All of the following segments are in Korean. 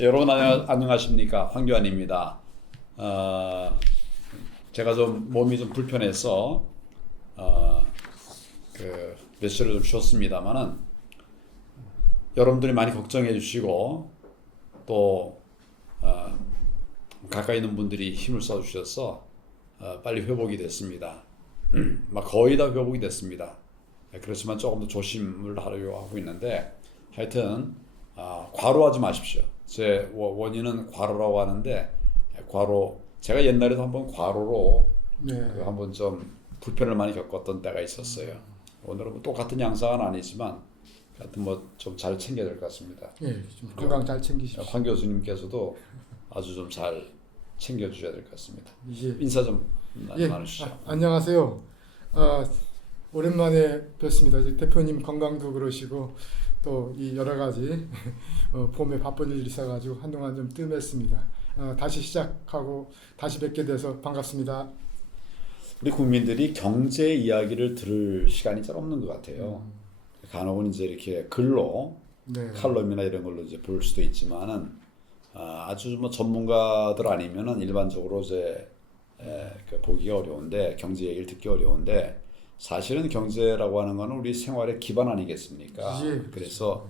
여러분 안녕하십니까? 황교안입니다. 제가 좀 몸이 좀 불편해서 며칠을 좀 쉬었습니다만은 여러분들이 많이 걱정해 주시고 또 가까이 있는 분들이 힘을 써 주셔서 빨리 회복이 됐습니다. 막 거의 다 회복이 됐습니다. 그렇지만 조금 더 조심을 하려고 하고 있는데 하여튼 과로하지 마십시오. 제 원인은 과로라고 하는데 과로 제가 옛날에도 한번 과로로 한번 좀 불편을 많이 겪었던 때가 있었어요. 오늘은 뭐 똑같은 양상은 아니지만 하여튼 뭐 좀 잘 챙겨야 될 것 같습니다. 예, 좀 건강 잘 챙기십시오. 황 교수님께서도 아주 좀 잘 챙겨 주셔야 될 것 같습니다. 이제 인사 좀 예, 나누시죠. 안녕하세요. 오랜만에 뵙습니다. 이제 대표님 건강도 그러시고 또 이 여러 가지 봄에 바쁜 일이 있어가지고 한동안 좀 뜸했습니다. 다시 시작하고 다시 뵙게 돼서 반갑습니다. 우리 국민들이 경제 이야기를 들을 시간이 잘 없는 것 같아요. 간혹은 이제 이렇게 글로 네. 칼럼이나 이런 걸로 이제 볼 수도 있지만은 아주 뭐 전문가들 아니면은 일반적으로 이제 보기가 어려운데 경제 얘기를 듣기 어려운데 사실은 경제라고 하는 거는 우리 생활의 기반 아니겠습니까? 예, 그래서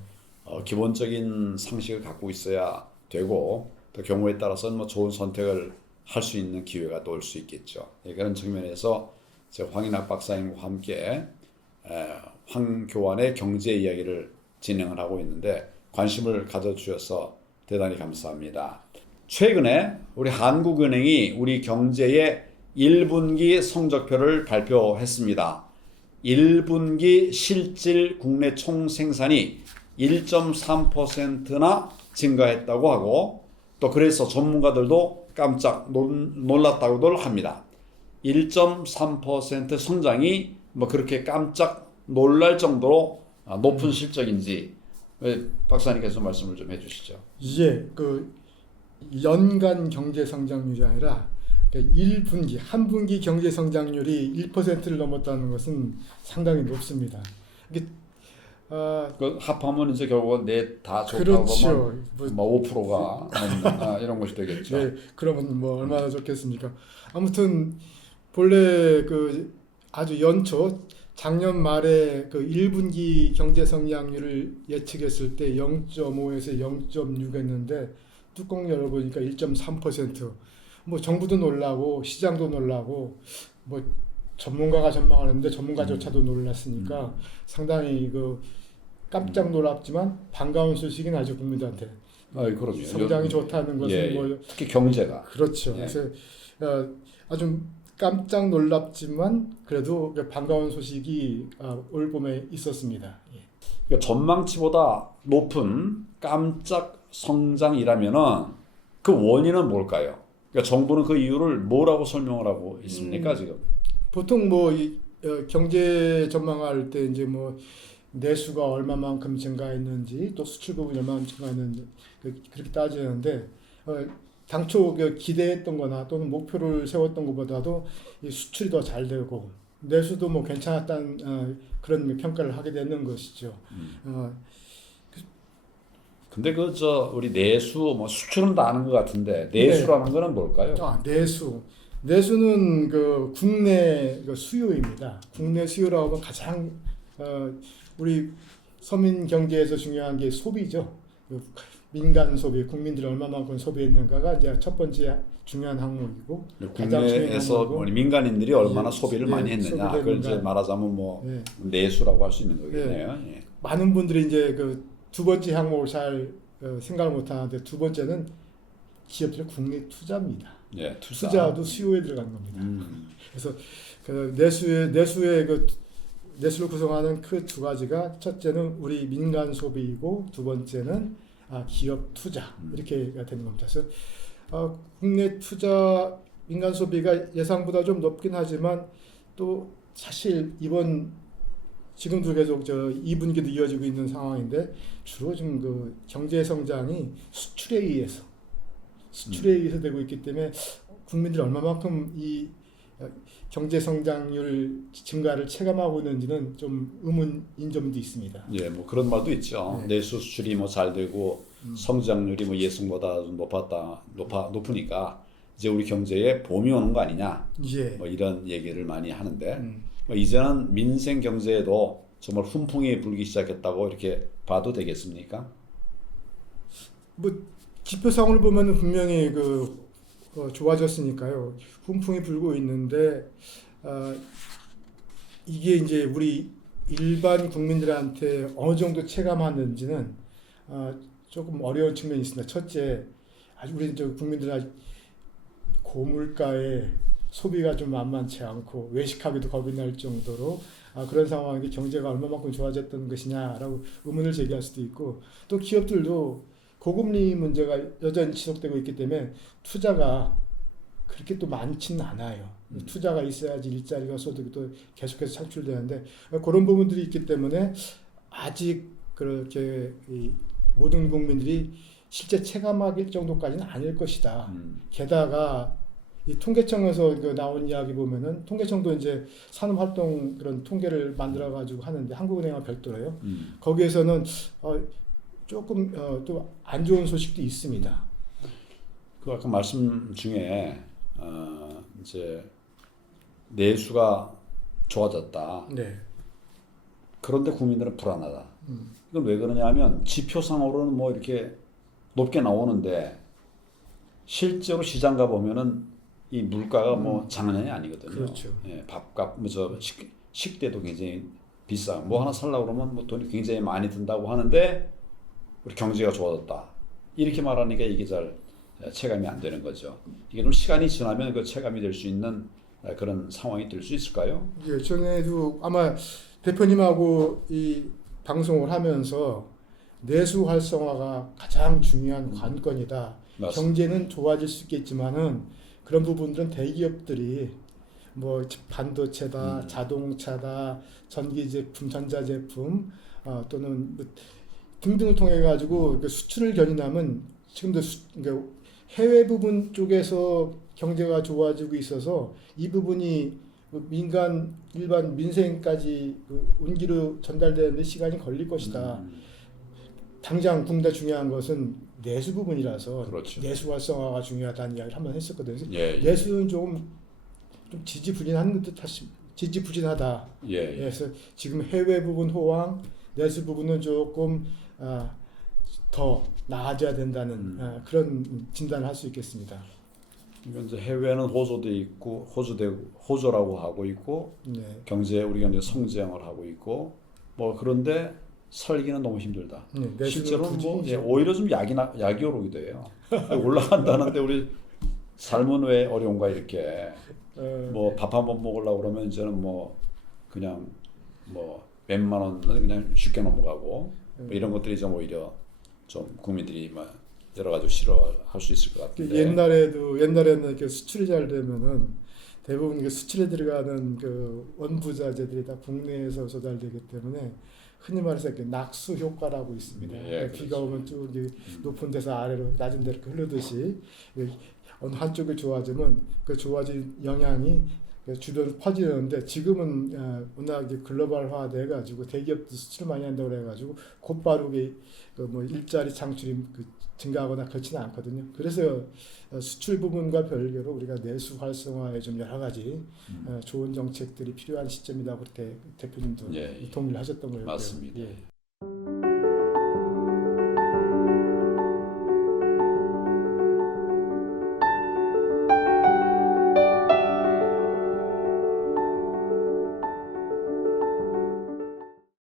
기본적인 상식을 갖고 있어야 되고 또 경우에 따라서는 뭐 좋은 선택을 할 수 있는 기회가 또 올 수 있겠죠. 그런 측면에서 제가 황인학 박사님과 함께 황교안의 경제 이야기를 진행을 하고 있는데 관심을 가져주셔서 대단히 감사합니다. 최근에 우리 한국은행이 우리 경제의 1분기 성적표를 발표했습니다. 1분기 실질 국내 총생산이 1.3%나 증가했다고 하고 또 그래서 전문가들도 깜짝 놀랐다고들 합니다. 1.3% 성장이 뭐 그렇게 깜짝 놀랄 정도로 높은 실적인지 박사님께서 말씀을 좀 해주시죠. 이게 그 연간 경제 성장률이 아니라 1분기, 한 분기 경제 성장률이 1%를 넘었다는 것은 상당히 높습니다. 이게 그 합하면 이제 결국은 다 좋다고 그렇죠. 보면 뭐 5%가 이런 것이 되겠죠. 네, 그러면 뭐 얼마나 좋겠습니까? 아무튼 본래 그 아주 연초 작년 말에 그 1분기 경제 성장률을 예측했을 때 0.5에서 0.6 했는데 뚜껑 열어보니까 1.3%. 뭐 정부도 놀라고 시장도 놀라고 뭐 전문가가 전망하는데 전문가조차도 놀랐으니까 상당히 그 깜짝 놀랍지만 반가운 소식은 아주 국민들한테 그렇죠. 성장이 좋다는 것은 뭐 특히 경제가 그렇죠. 그래서 아주 깜짝 놀랍지만 그래도 반가운 소식이 올 봄에 있었습니다. 그러니까 전망치보다 높은 깜짝 성장이라면은 그 원인은 뭘까요? 그러니까 정부는 그 이유를 뭐라고 설명을 하고 있습니까 지금? 보통 뭐 경제 전망할 때 이제 뭐 내수가 얼마만큼 증가했는지 또 수출 부분이 얼마만큼 증가했는지 그렇게 따지는데 당초 기대했던-거나 또는 목표를 세웠던 것보다도 이 수출이 더 잘 되고 내수도 뭐 괜찮았다는 그런 평가를 하게 되는 것이죠. 근데 우리 내수 뭐 수출은 다 아는 것 같은데 내수라는 거는 뭘까요? 내수는 그 국내 수요입니다. 국내 수요라고 하면 가장 우리 서민 경제에서 중요한 게 소비죠. 민간 소비, 국민들이 얼마만큼 소비했는가가 이제 첫 번째 중요한 항목이고 국내에서 민간인들이 얼마나 소비를 많이 했느냐 그걸 이제 말하자면 뭐 내수라고 할 수 있는 거겠네요. 많은 분들이 이제 그 두 번째 항목을 잘 생각을 못하는데 두 번째는 기업들의 국내 투자입니다. 투자도 수요에 들어가는 겁니다. 그래서 그 내수를 구성하는 그 두 가지가 첫째는 우리 민간 소비이고 두 번째는 기업 투자 이렇게 되는 겁니다. 그래서 국내 투자 민간 소비가 예상보다 좀 높긴 하지만 또 사실 지금도 계속 2분기도 이어지고 있는 상황인데 주로 지금 그 경제 성장이 수출에 의해서 되고 있기 때문에 국민들이 얼마만큼 이 경제 성장률 증가를 체감하고 있는지는 좀 의문인 점도 있습니다. 뭐 그런 말도 있죠. 내수 수출이 뭐 잘 되고 성장률이 뭐 예상보다 좀 높으니까 이제 우리 경제에 봄이 오는 거 아니냐 예. 뭐 이런 얘기를 많이 하는데 뭐 이제는 민생 경제에도 정말 훈풍이 불기 시작했다고 이렇게 봐도 되겠습니까? 뭐 지표상으로 보면 분명히 좋아졌으니까요. 훈풍이 불고 있는데 이게 이제 우리 일반 국민들한테 어느 정도 체감하는지는 조금 어려운 측면이 있습니다. 첫째, 아주 우리 국민들은 고물가에 소비가 좀 만만치 않고 외식하기도 겁이 날 정도로 그런 상황에 경제가 얼마만큼 좋아졌던 것이냐라고 의문을 제기할 수도 있고, 또 기업들도 고금리 문제가 여전히 지속되고 있기 때문에 투자가 그렇게 또 많지는 않아요. 투자가 있어야지 일자리가 소득이 또 계속해서 창출되는데 그런 부분들이 있기 때문에 아직 그렇게 모든 국민들이 실제 체감할 정도까지는 아닐 것이다. 게다가 이 통계청에서 나온 이야기 보면은 통계청도 이제 산업활동 그런 통계를 만들어 가지고 하는데 한국은행과 별도로요. 거기에서는 조금 또 안 좋은 소식도 있습니다. 그 아까 말씀 중에 이제 내수가 좋아졌다. 네. 그런데 국민들은 불안하다. 이건 왜 그러냐면 지표상으로는 뭐 이렇게 높게 나오는데 실제로 시장 가 보면은 이 물가가 뭐 장난이 아니거든요. 그렇죠. 예, 밥값, 식대도 굉장히 비싸. 뭐 하나 살려고 그러면 뭐 돈이 굉장히 많이 든다고 하는데 우리 경제가 좋아졌다. 이렇게 말하니까 이게 잘 체감이 안 되는 거죠. 이게 좀 시간이 지나면 그 체감이 될 수 있는 그런 상황이 될 수 있을까요? 예, 전에도 아마 대표님하고 이 방송을 하면서 내수 활성화가 가장 중요한 관건이다. 맞습니다. 경제는 좋아질 수 있겠지만은 그런 부분들은 대기업들이 뭐 반도체다, 자동차다, 전기 제품, 전자 제품 또는 뭐 등등을 통해 가지고 수출을 견인하면 지금도 그러니까 해외 부분 쪽에서 경제가 좋아지고 있어서 이 부분이 민간 일반 민생까지 온기로 전달되는데 시간이 걸릴 것이다. 당장 국내 중요한 것은 내수 부분이라서 그렇죠. 내수 활성화가 중요하다는 이야기를 한번 했었거든요. 예. 내수는 좀 지지부진한 듯 지지부진하다. 예. 그래서 지금 해외 부분 호황, 내수 부분은 조금 더 나아져야 된다는 그런 진단을 할 수 있겠습니다. 이제 해외는 호조돼 있고 호조라고 하고 있고 네. 우리 경제 성장을 하고 있고 뭐 그런데 살기는 너무 힘들다. 실제로는 뭐 오히려 좀 약이 오르기도 해요. 올라간다는데 우리 삶은 왜 어려운가 이렇게 뭐 밥 한 번 먹으려고 그러면 이제는 뭐 그냥 뭐 몇만 원은 그냥 쉽게 넘어가고 뭐 이런 것들이 좀 오히려 좀 국민들이 막 여러 가지 싫어할 수 있을 것 같은데 옛날에는 이렇게 수출이 잘 되면은 대부분 수출에 들어가는 그 원부자재들이 다 국내에서 조달되기 때문에 흔히 말해서 이렇게 낙수 효과라고 있습니다. 예, 비가 오면 쭉 높은 데서 아래로 낮은 데로 흐르듯이 어느 한쪽이 좋아지면 그 좋아진 영향이 주변 퍼지는데 지금은 워낙 글로벌화돼 가지고 대기업도 수출 많이 한다고 그래 가지고 곧바로 뭐 일자리 창출이 증가하거나 그렇지는 않거든요. 그래서 수출 부분과 별개로 우리가 내수 활성화에 좀 여러 가지 좋은 정책들이 필요한 시점이라고 그때 대표님도 동의를 하셨던 거예요. 맞습니다. 예.